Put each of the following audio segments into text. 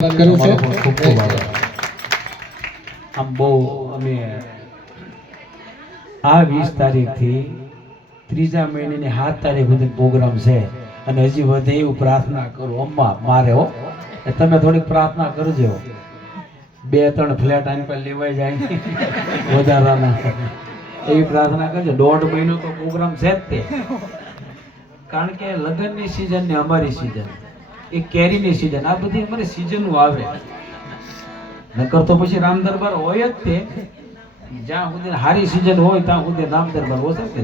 કરું છે ખૂબ ખૂબ આભાર. આમ બહુ અમે આ 20 તારીખથી ત્રીજા મહિનાની 7 તારીખ સુધી પ્રોગ્રામ છે અને હજી વધે એવું પ્રાર્થના કરું અમ્મા મારે હો તમે થોડીક પ્રાર્થના કરજો 2-3 ફ્લેટ આની પર લેવાઈ જાય વધારાના એવી પ્રાર્થના કરજો. 1.5 મહિનો તો પ્રોગ્રામ છે જ તે, કારણ કે લગ્નની સિઝન ને અમારી સિઝન એ કેરીની સિઝન, આ બધી અમારી સિઝનો આવે. નકર તો પછી રામ દરબાર હોય જ તે, જ્યાં સુધી હારી સિઝન હોય ત્યાં સુધી રામ દરબાર ઓછા કે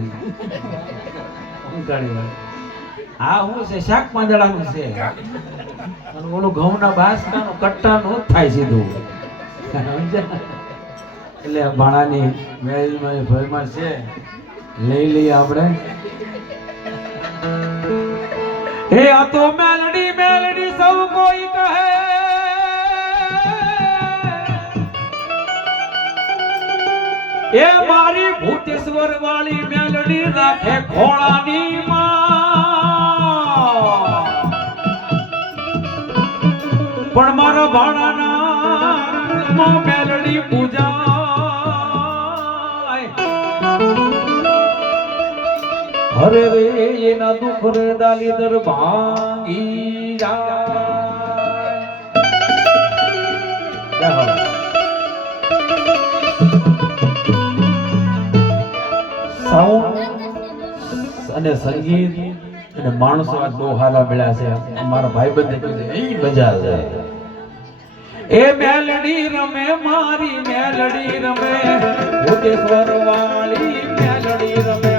હા હું છે શાક પાંદડાનું છે અને ઓલું ઘઉંના બાસકાનું કટ્ટાનું જ થાય સીધું. એટલે ભાણાની મેળમાં ભયમાં છે લઈ લઈએ આપણે. એ આ તો મેલડી મેલડી સૌ કોઈ કહે, એ મારી ભૂતેશ્વર વાળી મેલડી રાખે ખોળાની માં, પણ મારા ભાણાના મેલડી પૂજા હરે રે એના દુઃખ રે દાલી દર ભાંગી જાય. સાઉન્ડ અને સંગીત અને માણસો આ દોહારા મળ્યા છે. અમારા ભાઈબંધે કીધું એ મજા છે. એ મેલડી રમે મારી મેલડી રમે ભૂતેશ્વર વાળી મેલડી રમે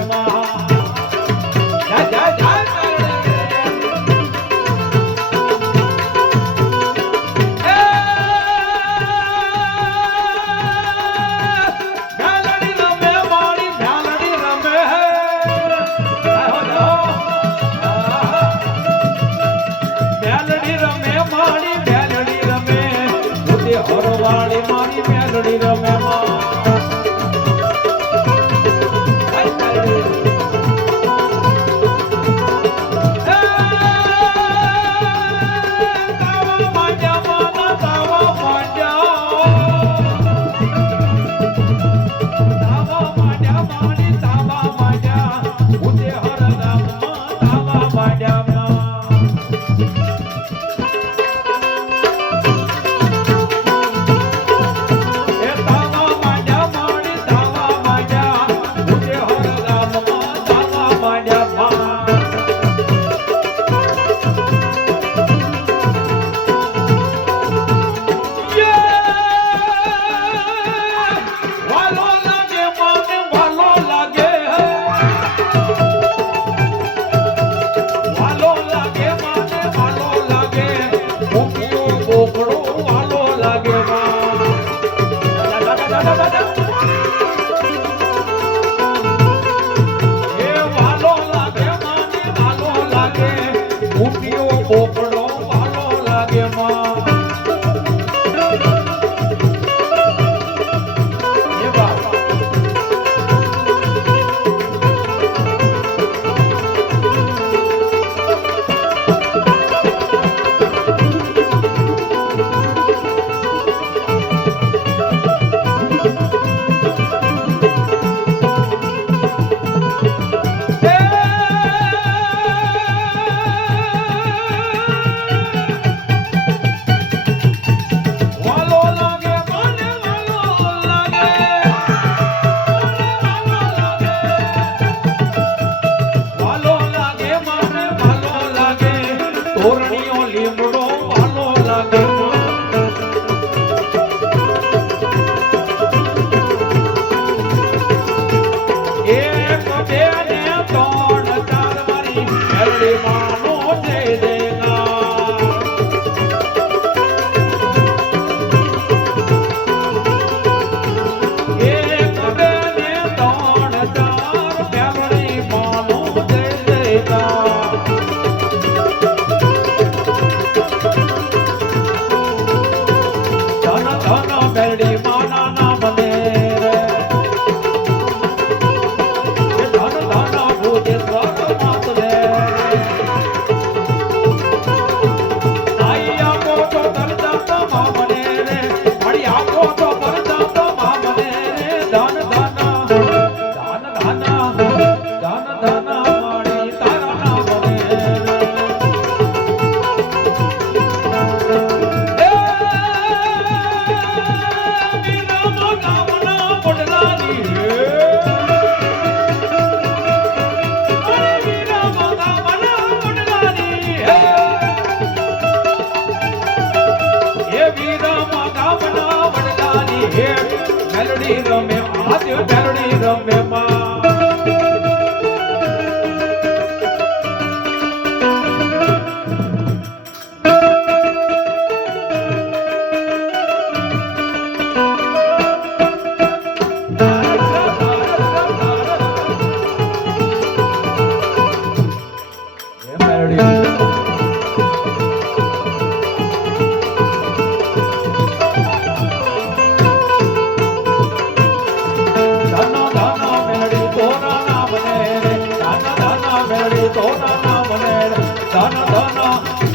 મેલડી રમે આજ મેલડી રમે માં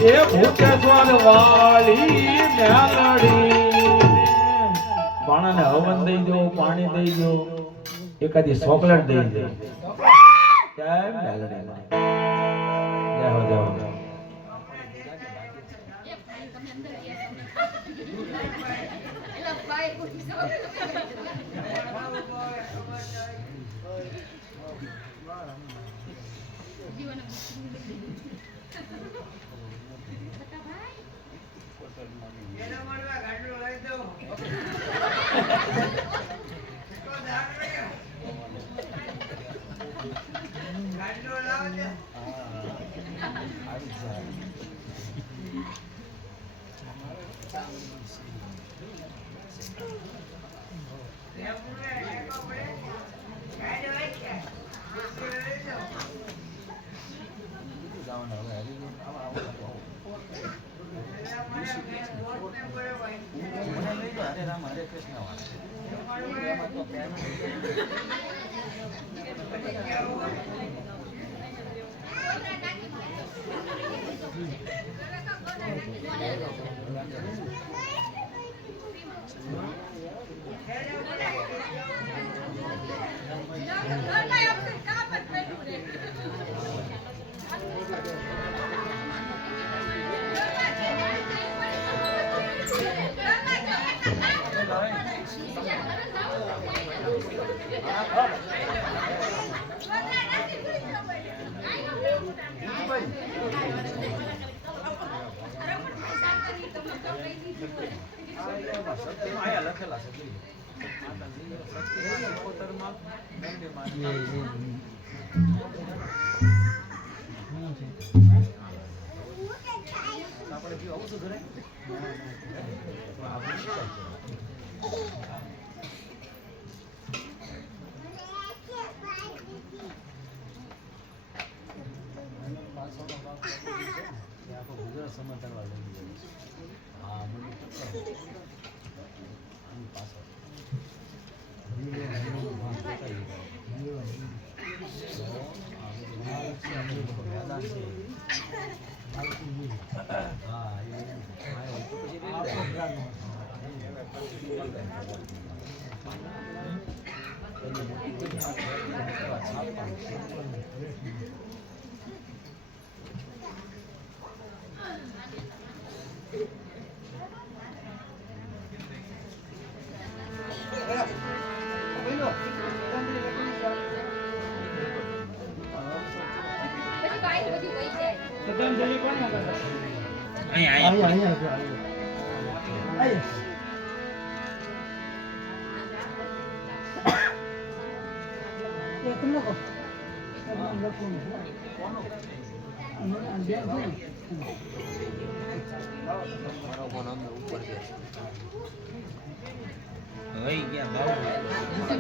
એ ભૂતેશ્વર વાળી મેલડી બાણાને હવન દઈ દો પાણી દઈ દો એકાદી ચોકલેટ દઈ દો જય મેલડી જય હો જય હો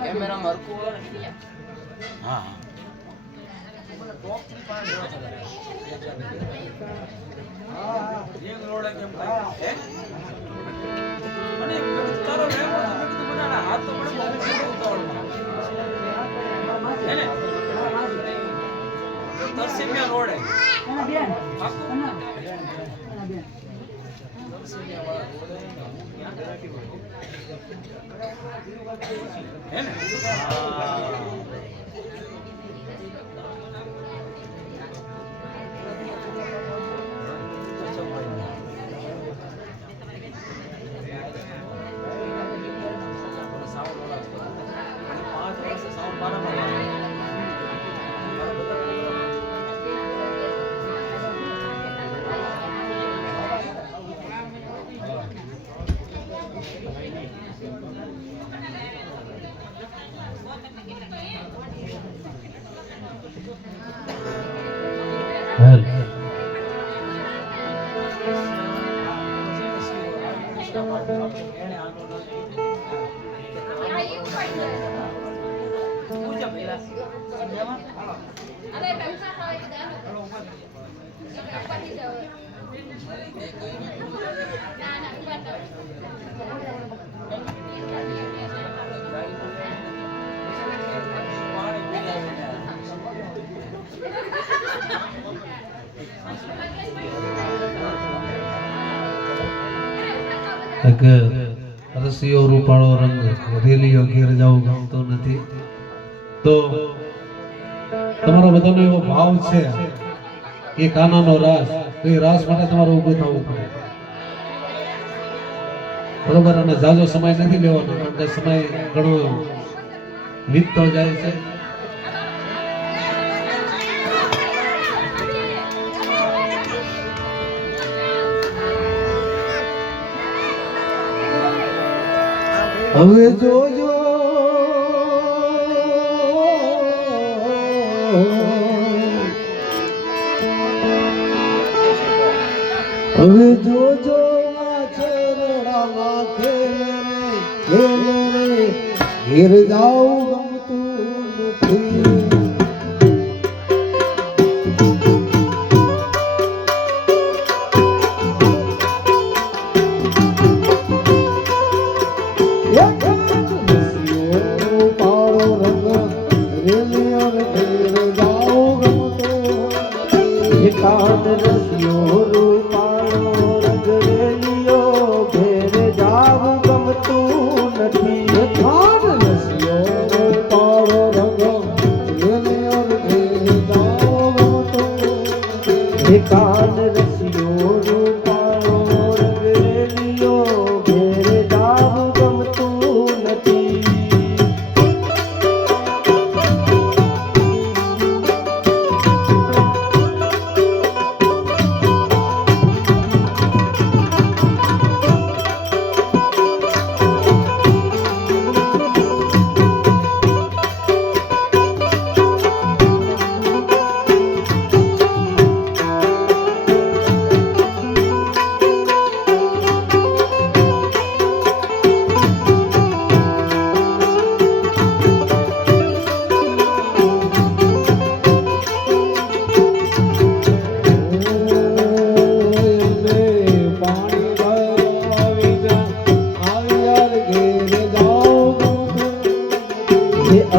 કેમેરા મરકુ હા રસિયો રૂપાળો રંગ રેલીઓ ઘેર જવું ગમતો નથી, તો તમારો બધાનો એવો ભાવ છે કે કાનાનો રાસ, તો એ રાસ માટે તમારે ઊભું થવું પડે, બરોબર? અને જાજો સમય નથી લેવાનો, કારણ કે સમય ઘણો વીતતો જાય છે. હવે જોજો હવે જોજો છેરડામાં ખેલે રે ઘેર જાઉં ગમતું નથી. કાન રસિયો રૂપાળો રંગ રેલિયો ઘેર જાવું ગમતું નથી. કાન રસિયો રૂપાળો રંગ રેલિયો ઘેર જાવું ગમતું નથી. કાન રસિયો રૂપાળો રંગ રેલિયો ઘેર જાવું ગમતું નથી.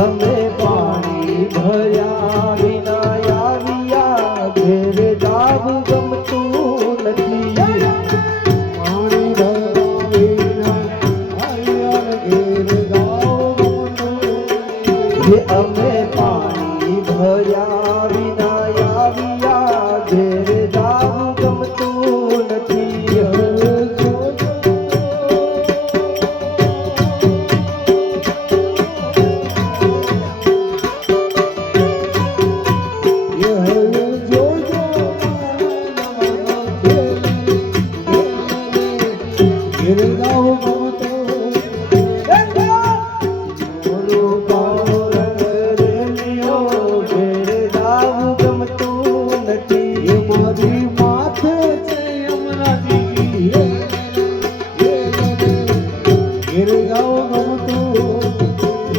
અમે પાણી ભર્યા વિના આવ્યા ઘેર જાવું ગમતું નથી. પાણી ભર્યા વિના આવ્યા ઘેર જાવું ગમતું નથી. અમે પાણી ભર્યા વિના આવ્યા ઘેર જાવું ગમતું નથી.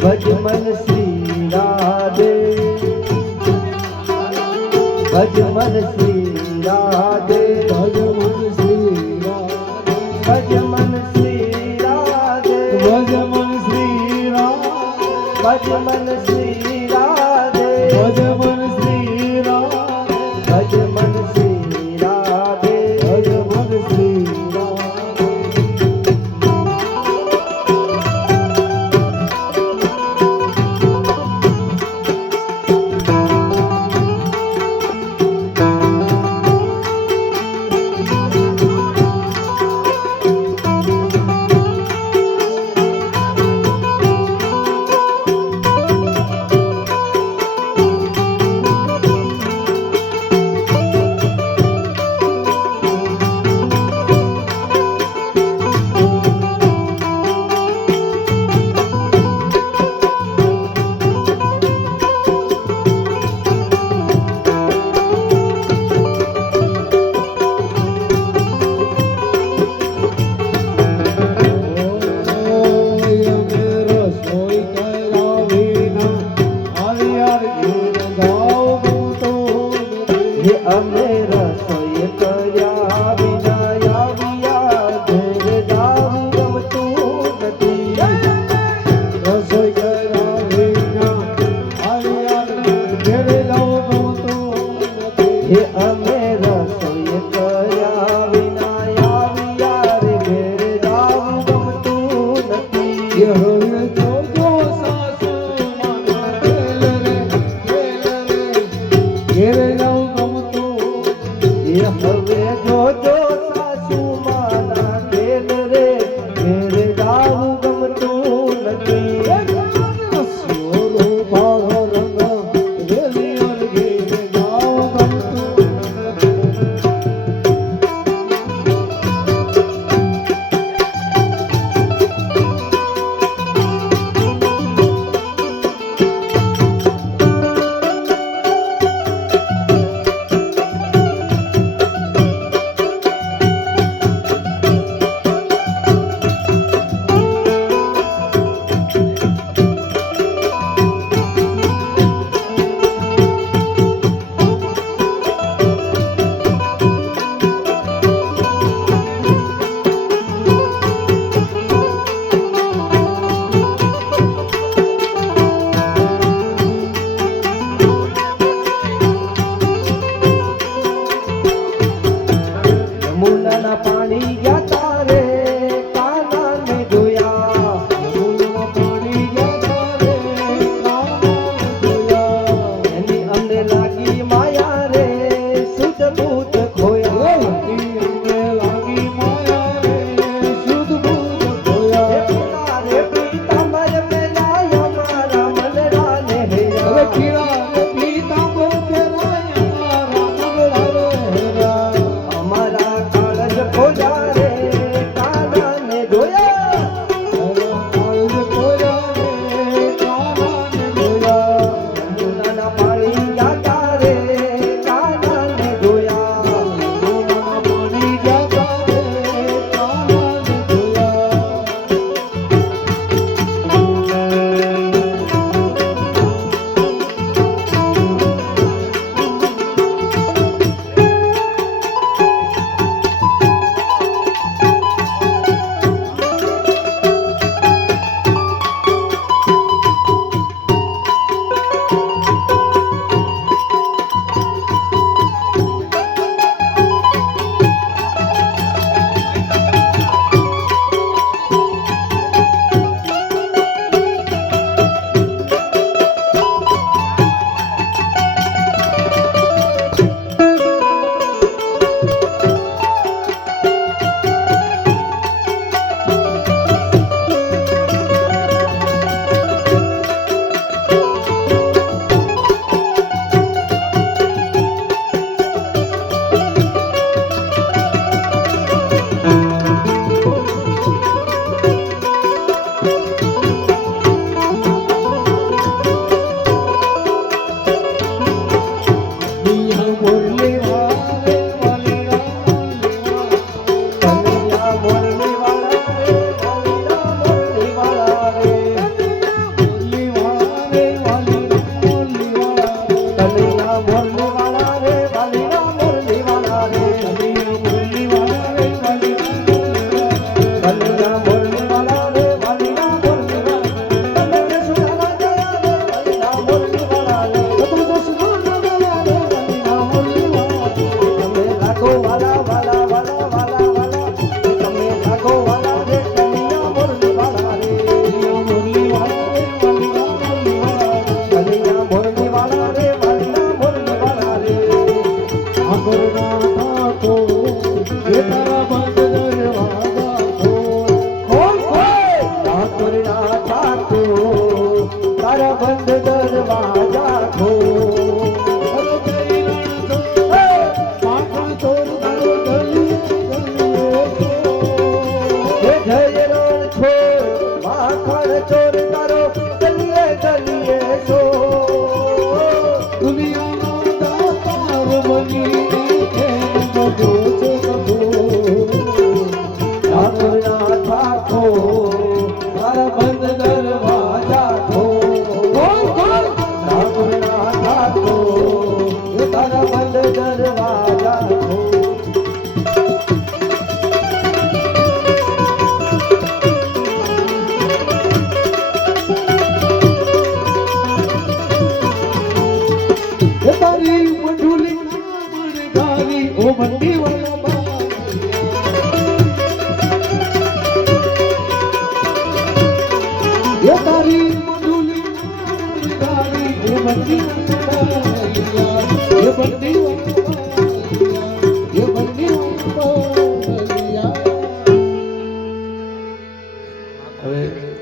ભજમન શ્રી રાધે, ભજમન શ્રી રાધે, ભજમન શ્રી રાધે, ભજમન શ્રી રાધે, ભજમન શ્રી રાધે, ભજમન શ્રી રાધે, ભજમન શ્રી રાધે, ભજમન શ્રી રાધે, ભજમન શ્રી રાધે. એ હવે જોજો સાસુ માના ખેલ રે ઘેરે જાઉં ગમતું એ હવે જોજો સાસુ માના ખેલ રે ઘેર જાવું ગમતું નથી સોરો ભાળો રંગ રેલિયો ઘેરે જાઉં ગમતું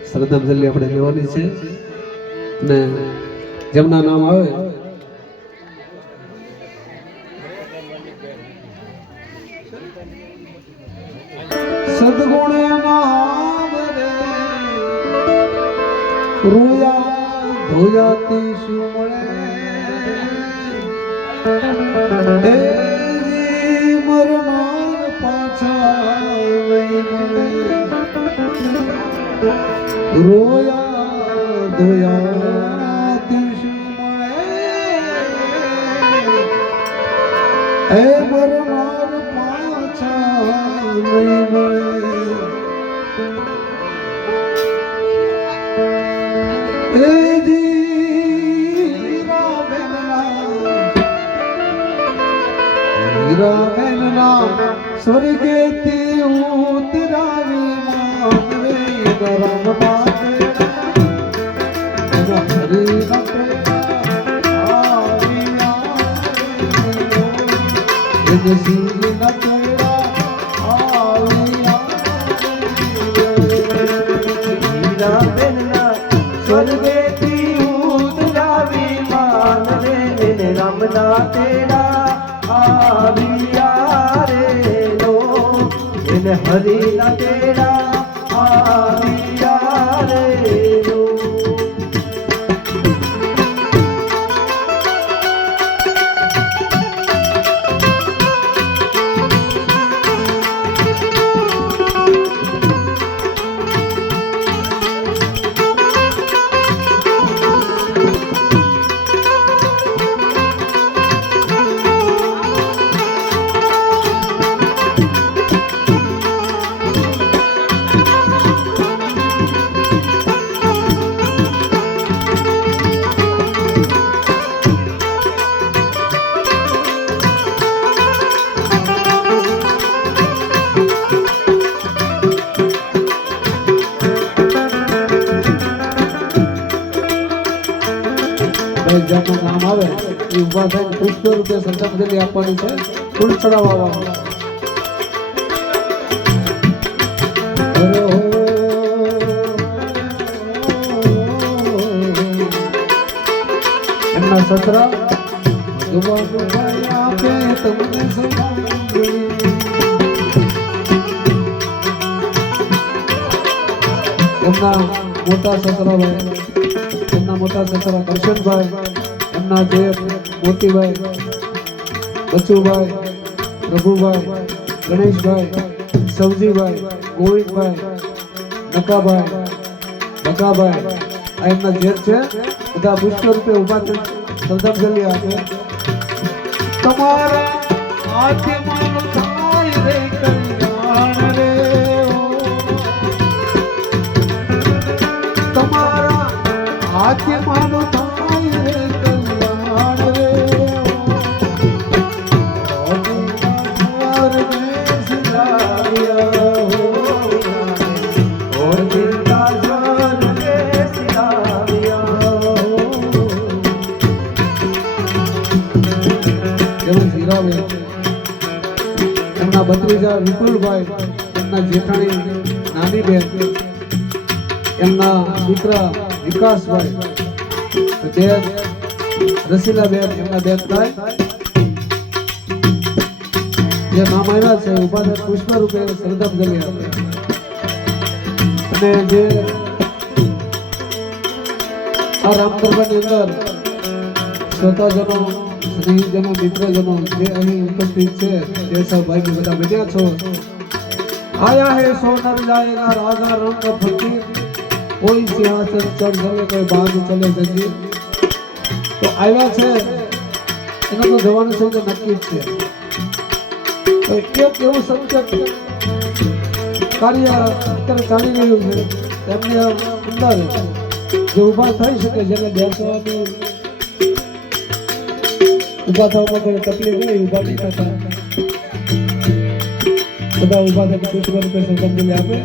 શ્રદ્ધાંજલિ આપણે લેવાની છે ને જેમના નામ આવે સદગુણ નામ રે રોયા ધોયાતી શું મળે એ મરનાર પાછા નહીં મળે રોયા ધોયાતી શું મળે એ મરનાર પાછા નહીં મળે સ્વર્ગેથી ઉતરાવી માનવે ગરમ સ્વર્ગેથી ઉતરાવી માનવે રમના તેરા આવિયા રે લો એને હરિના તેરા આવિયા રે લો જેમનું નામ આવે એ ઉભા થઈને પુષ્પ રૂપે શ્રદ્ધાંજલિ આપવાની છે ફૂલ ચડાવવાનું એમના સસરા આપે તમને એમના મોટા સસરાભાઈ એમના મોટા સસરા કરશનભાઈ એમના જેઠ મોતીભાઈ બચુભાઈ પ્રભુભાઈ ગણેશભાઈ સવજીભાઈ ગોવિંદભાઈ નકાભાઈ બકાભાઈ આ એમના જેઠ છે બધા પુષ્પ રૂપે ઉભા થઈ શ્રદ્ધાંજલિ આપે તમારા આત્માનો થાય રે કલ્યાણ રે તમારા આત્માનો થાય રે કલ્યાણ રે એમના ભત્રીજા વિપુલભાઈ એમના જેઠાણી નાની બેન એમના દીકરા વિકાસભાઈ બેન રસીલાબેન એમના બેન થાય જે નામ આવ્યા છે ઉભા થાય પુષ્પ રૂપે શ્રદ્ધાંજલિ આપે અને જે આ રામ દરબારની અંદર શ્રોતાજનો સ્નેહીજનો મિત્રજનો જે અહીં ઉપસ્થિત છે તે સૌ ભાઈ બધા બન્યા છો આયા હે સોનર જાયેગા રાજા રંગ ફકીર કોઈ સિંહાસન ચડ ચલે કોઈ બાગ ચલે જંજીર તો આવ્યા છે એનો તો જવાનું છે તો નક્કી જ છે તો એક એવું સત્ય કાર્ય અત્યારે ચાલી રહ્યું છે તેમને અંદર જે ઊભા થઈ શકે જેને બેસવાની ઊભા થવામાં કોઈ તકલીફ નહીં ઊભા નહીં થતા બધા ઊભા થઈને પુષ્પ રૂપે શ્રદ્ધાંજલિ આપે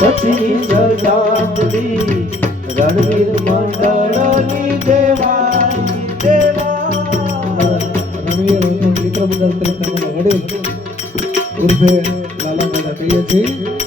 પછી શ્રદ્ધાંજલિ રણવીર મંડળની દેવાય દેવા રણવીર મિત્ર મંડળ તરીકે મને વડીલ ઉર્ફે લાલા દાદા કહીએ છીએ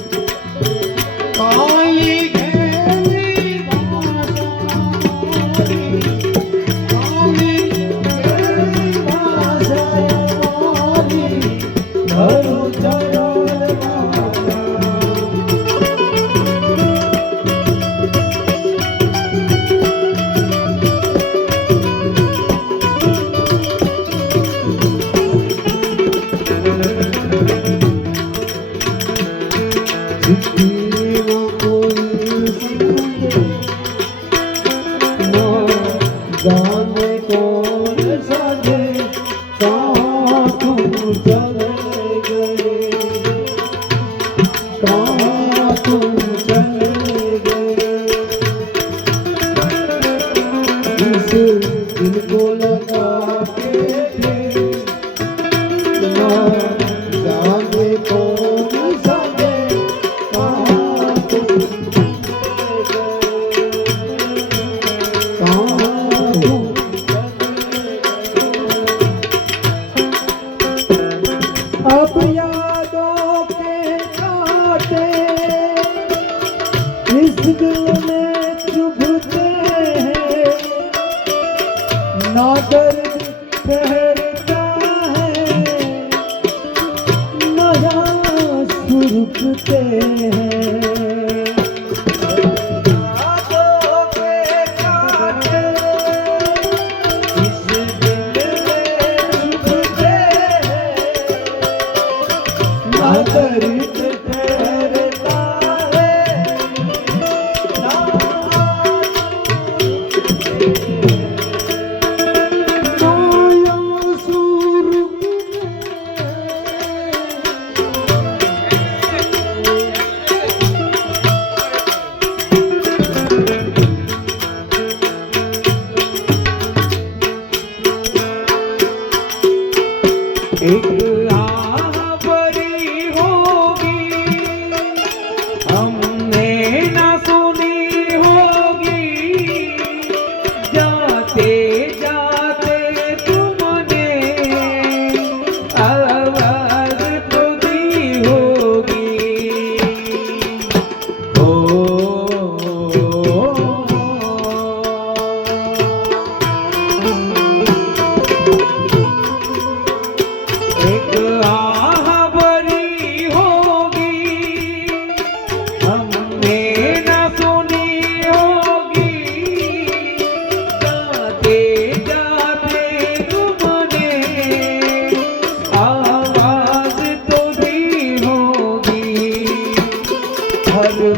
जाने कौन सजे कहाँ तुम चले गए कहाँ तुम चले गए इस दिल को लगा के थे ना जाने कौन सजे कहाँ तुम अब यादों के कांटे इस दिल में चुभते हैं ना दर्द ठहरता है ना आंसू रुकते हैं दर्द ठहरता है एक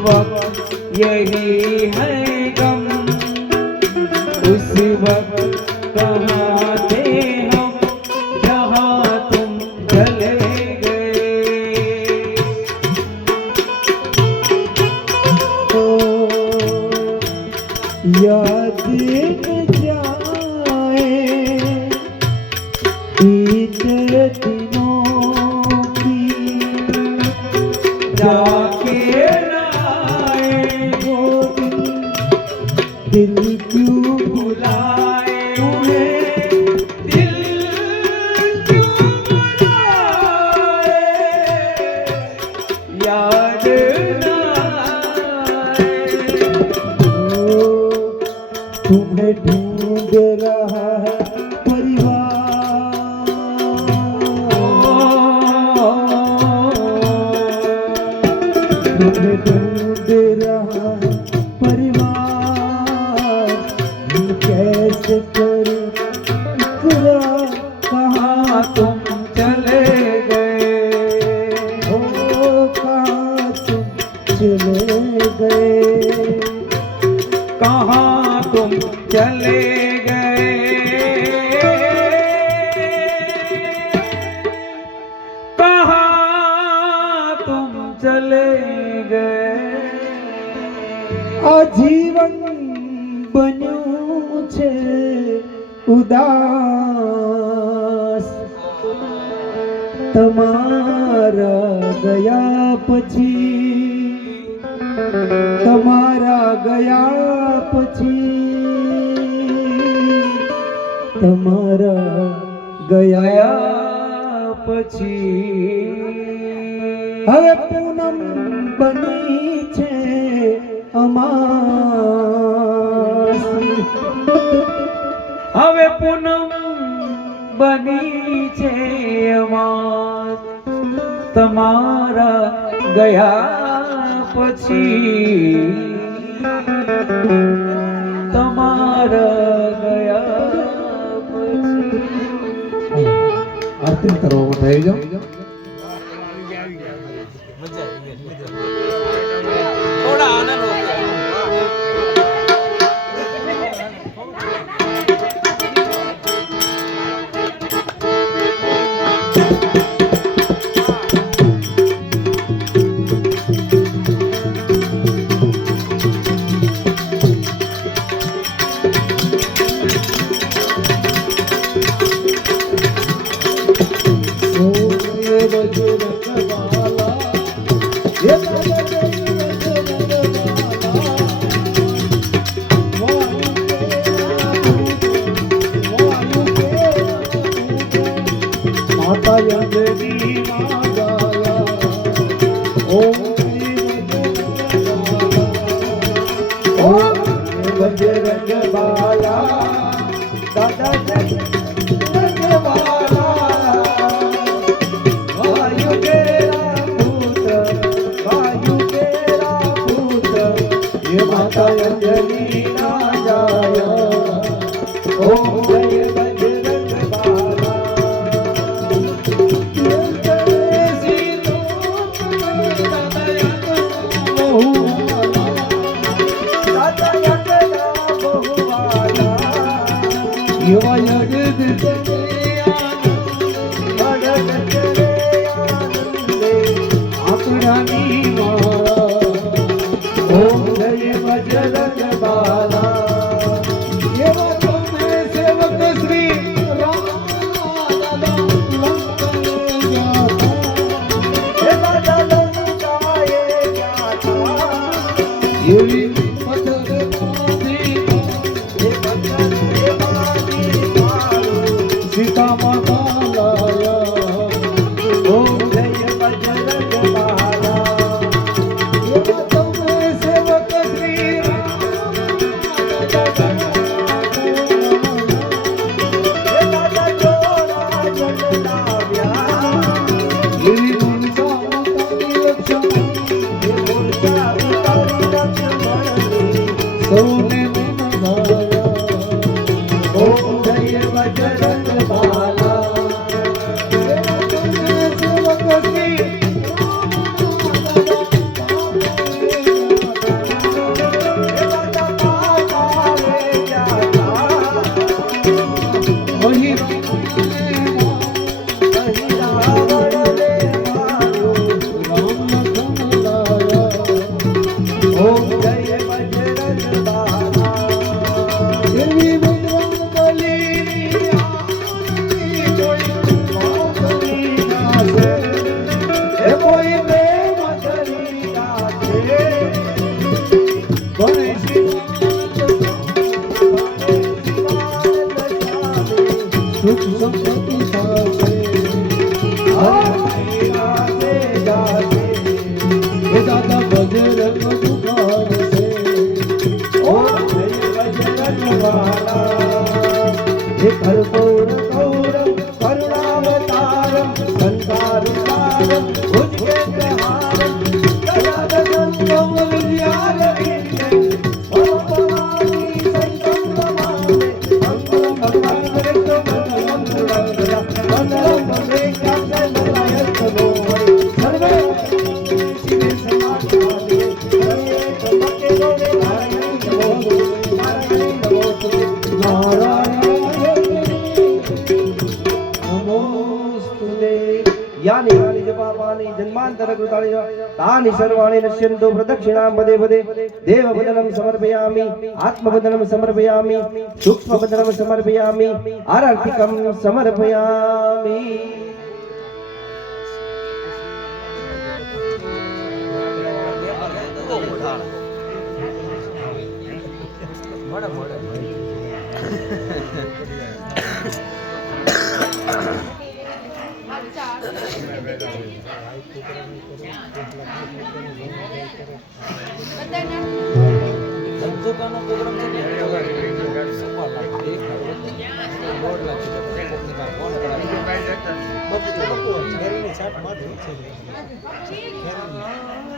वक्त यही है गम, उस वक्त कहाँ थे हम जहाँ तुम चले गए। याद न जाए बीते दिनों की, जाके लाए वो दिल क्यों बुलाए तुम्हें, दिल क्यों बुलाए, याद ना आए। तुम्हें ढूंढ रहा है परिवार, तुम्हें ढूंढ रहा है परिवार, हम कैसे करें इकरार, कहाँ तुम चले गए, हो कहाँ तुम चले गए, कहाँ तुम चले गए, कहाँ तुम चले गए। आजीवन बन्યું છે ઉદાસ, તમારા ગયા પછી, તમારા ગયા પછી, તમારા ગયા ગયા પછી હવે પૂનમ બની છે અમાસ, હવે પૂનમ બની છે અમાસ, તમારા ગયા પછી, તમારા ગયા પછી। આરતી કરવા માટે આવી જાઓ। माता अंजनी माँ गाया, ओम बजरंग बाला, दादा बजरंग बाला, वायु तेरा पूत, वायु तेरा पूत, ये माता अंजनी ना जाया, ओम जय बजरंग बाला। ओम जय बजरंग बाला, ये बातों में सेवक श्री राम दादा सीता माता लाया, ओम जय बजरंग बाला, ये बातों में सेवक श्री राम दादा चोरा चंदलाव्या, ये मूर्छा उतारी लक्ष्मण, ये मूर्छा उतारी लक्ष्मण, जन्मांतर कृतानि तानि सर्वाणि नश्यन्तु प्रदक्षिणां पदे पदे देववदनं समर्पयामि आत्मवदनं समर्पयामि सूक्ष्मवदनं समर्पयामि आरतिकं समर्पयामि।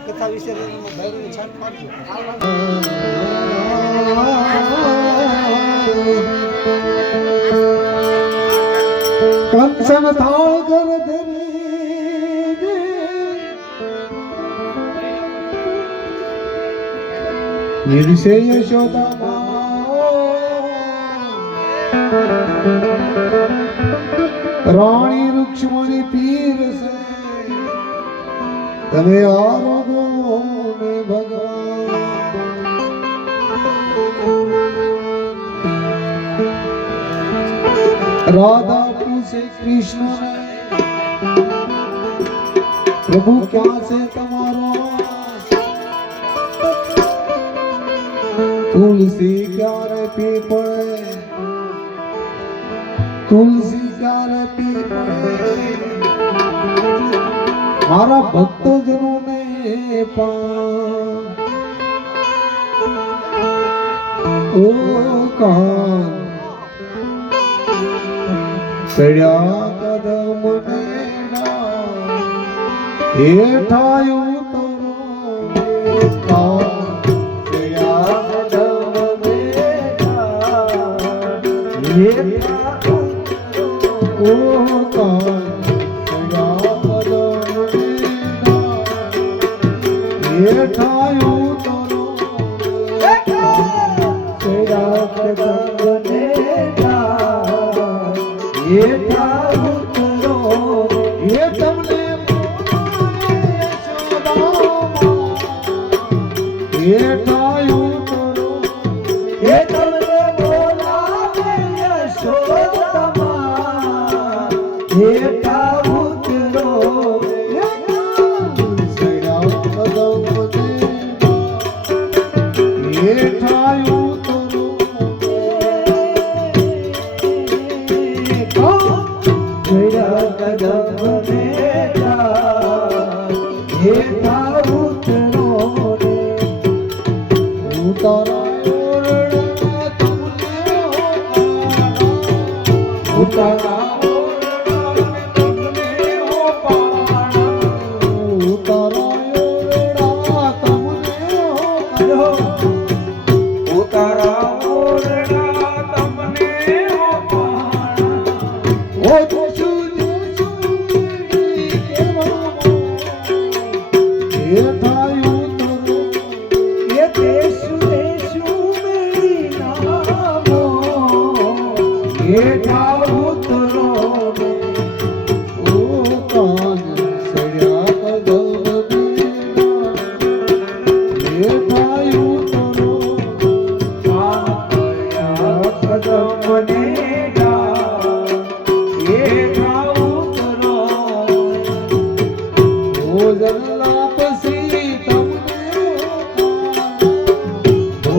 કથા વિશે ભૈરવની છાપ પાડજો. કંચન થાળ કર ધરી નિર્ષય યશોદા રાણી રૂક્ષ્મણી પીર છે તમે આરોગો ને ભગવાન राधा पूछे कृष्ण ने प्रभु क्या से तुम्हारा तुलसी क्या रे पीपळे तुलसी क्या रे पीपळे मारा भक्त जनों ने ओ कान સડ્યા કદમ હેઠાયું તરો સડ્યા કદમ હેઠાયું તરો સડ્યા કદમ ये उतरो ये तुमने ये उतरो ये तुमने बोला यशोदा ये उतरो ये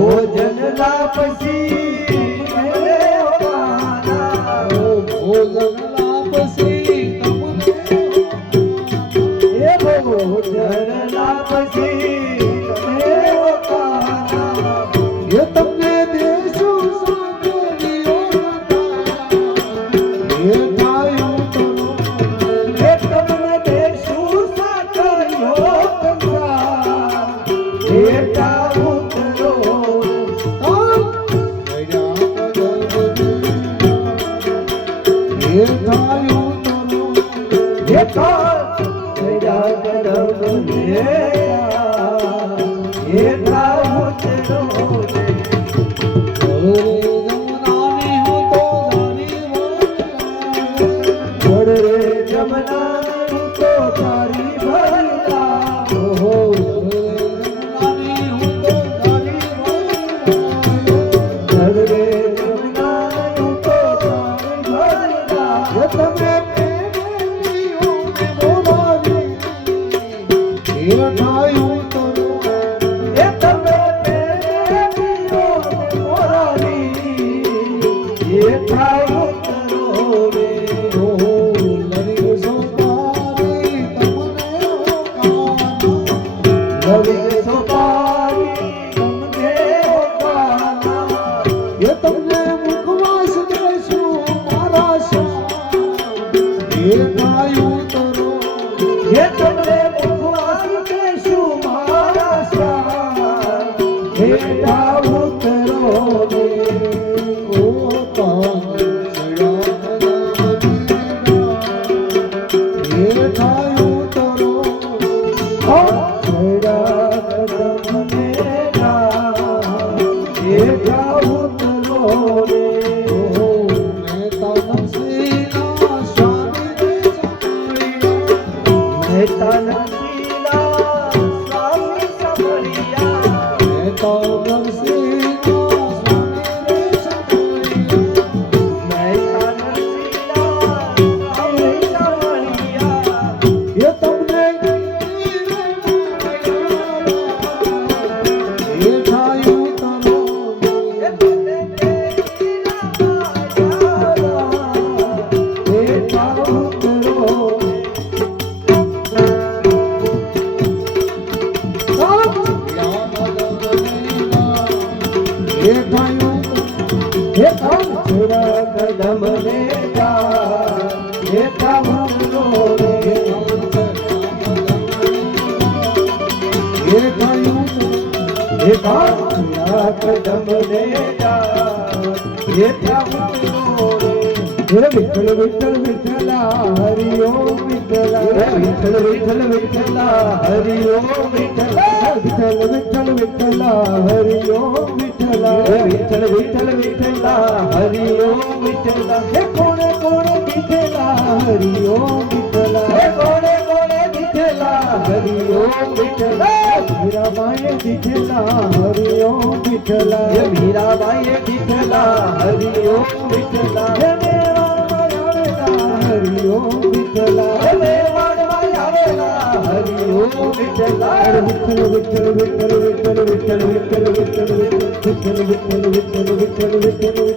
ભોજન લાપસી ભોજન લાપસી ભોજન લાપસી તમને દેશું જમના તો તારી ઠાયું તરો એ તમે પ્રેમીઓ મોરારી એ ઠાયું તરો રે ઓ લરી સોપારી તમને ઓકાના લવિંગ સોપારી તમને ઓકાના એ તમને મુખવાસ દેશું મારા શ્યામ એ ઠાયું તરો એ તમને મુખવાસ દેશું મારા શ્યામ હે ઠાવું તરો રે ઓ કાંગડા એ ઠાયું તરો વિઠ્ઠલ વિઠ્ઠલ વિઠ્ઠલા હરિ ઓમ વિઠ્ઠલા વિઠ્ઠલ વિઠ્ઠલ વિઠ્ઠલા હરિ ઓમ વિઠ્ઠલા વિઠ્ઠલ વિઠ્ઠલ વિઠ્ઠલા હરિ ઓમ વિઠ્ઠલા વિઠ્ઠલ વિઠ્ઠલ વિઠ્ઠલા હરિ ઓમ વિઠ્ઠલા હે કોણે કોણે વિઠ્ઠલા હરિ ઓમ વિઠ્ઠલા હે કોણે કોણે વિઠ્ઠલા હરિ ઓમ વિઠ્ઠલા મીરાબાઈએ વિઠ્ઠલા હરિ ઓમ વિઠ્ઠલા હે મીરાબાઈએ વિઠ્ઠલા હરિ ઓમ વિઠ્ઠલા હે હરિ ઓમ વિઠ્ઠલા હે મેવાડમાં આવેલા હરિ ઓમ વિઠ્ઠલા વિઠ્ઠલ વિઠ્ઠલ વિઠ્ઠલ વિઠ્ઠલ વિઠ્ઠલ વિઠ્ઠલ વિઠ્ઠલ વિઠ્ઠલ વિઠ્ઠલ વિઠ્ઠલ વિઠ્ઠલ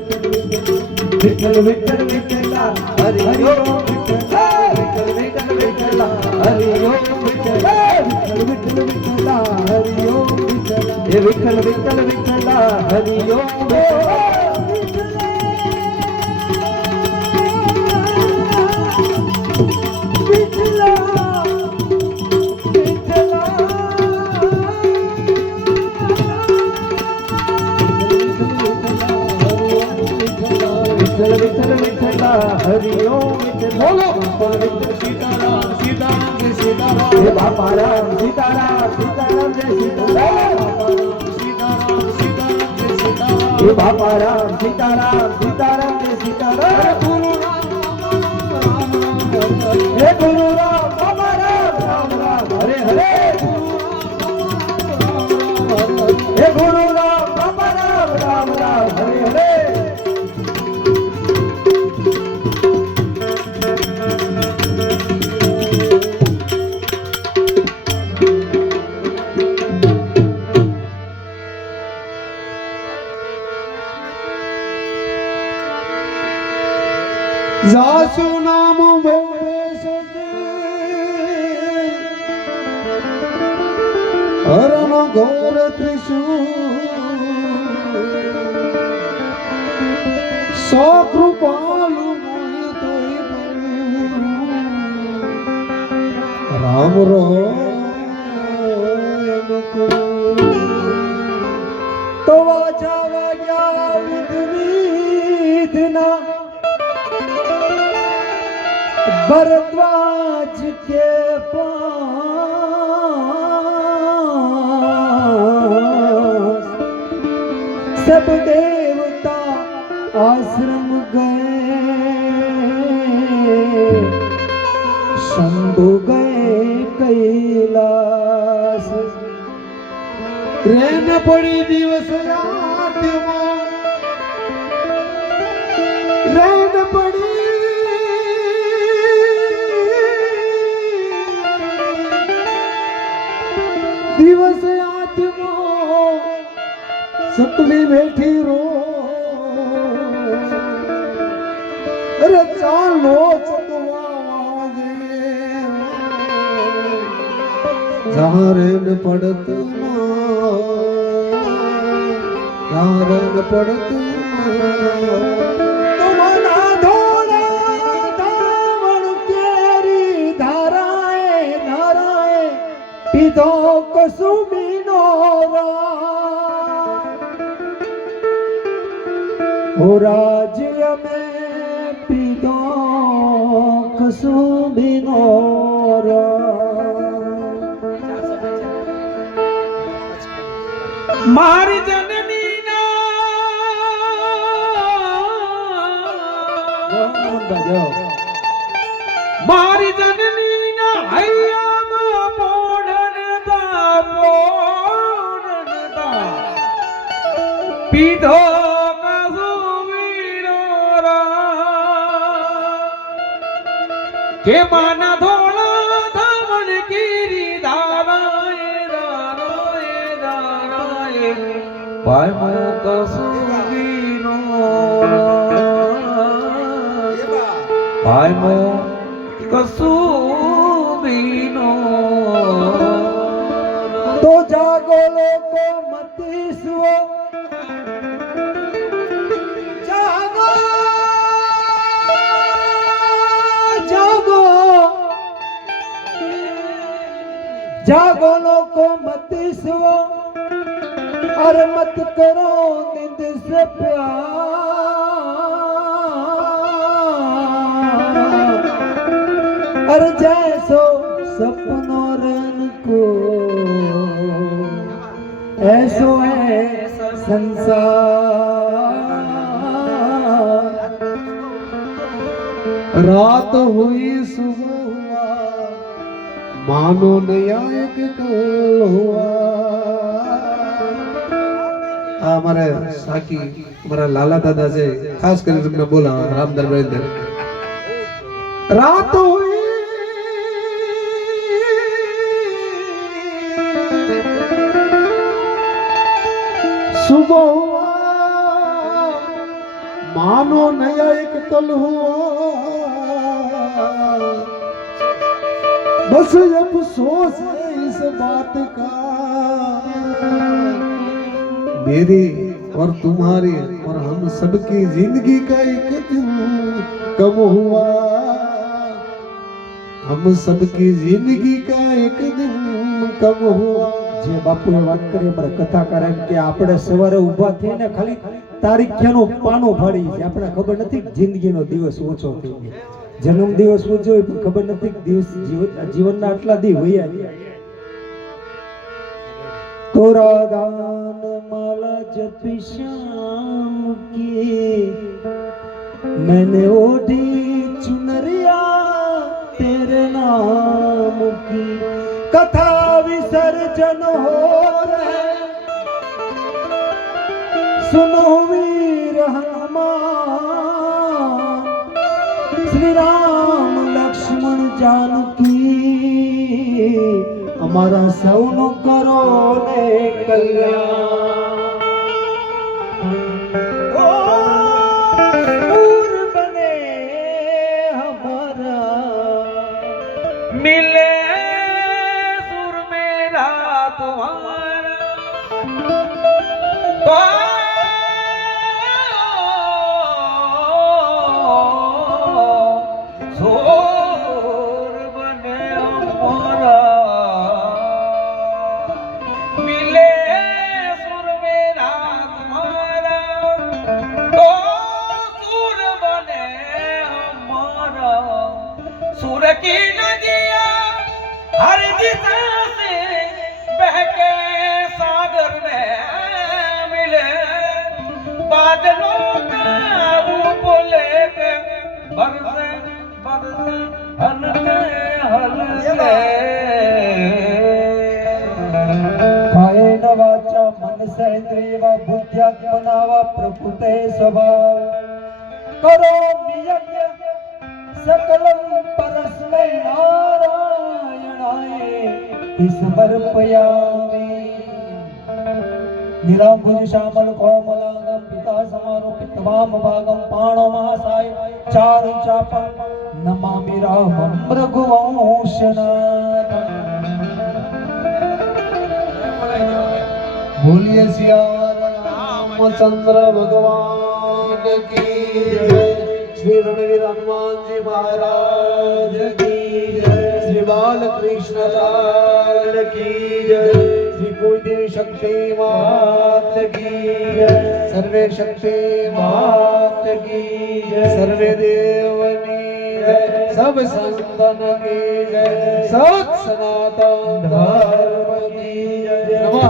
વિઠ્ઠલ વિઠ્ઠલ વિઠ્ઠલા હરિ ઓમ વિઠ્ઠલા વિઠ્ઠલ વિઠ્ઠલ વિઠ્ઠલા હરિ ઓમ વિઠ્ઠલા વિઠ્ઠલ વિઠ્ઠલ વિઠ્ઠલા હરિ ઓમ વિઠ્ઠલા હે વિઠ્ઠલ વિઠ્ઠલ વિઠ્ઠલા હરિ ઓમ વિઠ્ઠલા હરિ ઓમ બોલો સીતારામ સીતારામ જય સીતારામ હે બાપા રામ સીતારામ સીતારામ જય સીતારામ સીતારામ સીતારામ જય સીતારામ હે બાપા રામ સીતારામ સીતારામ જય સીતારામ હે ગુરુ રામ બાપા રામ રામ રામ હરે હરે હે ગુરુ રામ બાપા રામ રામ રામ હરે હરે જાસુ નામ ભોળે સજે હરણ ઘોર ત્રિશૂળ સો કૃપાલુ મોહિ રામ તો વાજા વાગ્યા વિધના भरद्वाज के पास सब देवता आश्रम गए शंभु गए कैलाश રેન પડી દિવસ રાતમાં રેન પડી દિવસ આત્મો સકલી બેઠી રો અરે ચાલો ચંદવા ઝારન પડત ઝારન પડત તમારા ધોળા ધાવણ કેરી ધારાએ ધારાએ પીધો કસુમીનો ઓ રાજ્ય મેં પીધો કસુમીનો મારી જનની મારી જનની ના હૈયામાં પોડનતા પીધો કસુમીનો કે માના ધોળા ધાવણ કીરી ધારાએ ભાઈ મો કસુમીનો ભાઈ મો કસુમીનો તો જાગો લોકો મતી સુઓ જાગો જાગો જાગો લોકો મતી સુઓ और मत करो नींद से प्यार और जैसो सपनों रन को ऐसो है संसार रात हुई सुबह हुआ मानो नया एक कल हुआ આ અમારે સાકી અમારા લાલા દાદા છે ખાસ કરીને તમને બોલાવો રામદાર ભાઈ રાત હુઈ સુબહ હુआ मानो नया एक कल हुआ बस अफसोस है इस बात का मेरी और तुम्हारी और हम सबकी जिंदगी का एक दिन कम हुआ हम सबकी जिंदगी का एक दिन कम हुआ જે બાપુએ વાત કરી અમારા કથાકાર એમ કે આપણે સવારે ઊભા થઈને ખાલી તારીખ્યાનો પાનો ફાડી છે આપણે ખબર નથી કે જિંદગીનો દિવસ ઓછો થઈ ગયો જન્મ દિવસ ઓછો હોય પણ ખબર નથી કે દિવસ જીવનના આટલા દી વયા ગયા तोरा दान माला जपी शाम की मैंने ओढ़ी चुनरिया तेरे नाम की कथा विसर्जन हो रहे सुनो वीर हनुमान श्री राम लक्ष्मण जानकी हमारा सौनो करो ने कल्याण ओ सूर बने हमारा मिले सुर मेरा तुम्हारा सुर बने हमारा सूर की नदियाँ हर दिशा से बहके सागर में मिले बादलों का रूप लेके बरसे बरसे हल्के हल्के कायेन वाचा मनसेन्द्रिय बुद्ध्यात्मना वा प्रकृते स्वभाव करो नियज्ञ सकलम परस्मै नारायणाय समर्पयामि निरांभुज श्यामल कोमलांगम पिता समारोपित तमाम भागम पाणो महासाय चारु चापम नमामि रामं रघुवंशनाथम। बोलिए सियावर रामचंद्र भगवान की जय। श्री रणवीर हनुमान जी महाराज की जय। श्री बालकृष्ण लाल की जय। श्री कुलदेवी शक्ति मात की जय। सर्वे शक्ति मात की जय। सर्वे देवनी जय। सब संतन की जय। सत सनातन धर्म की जय। नमः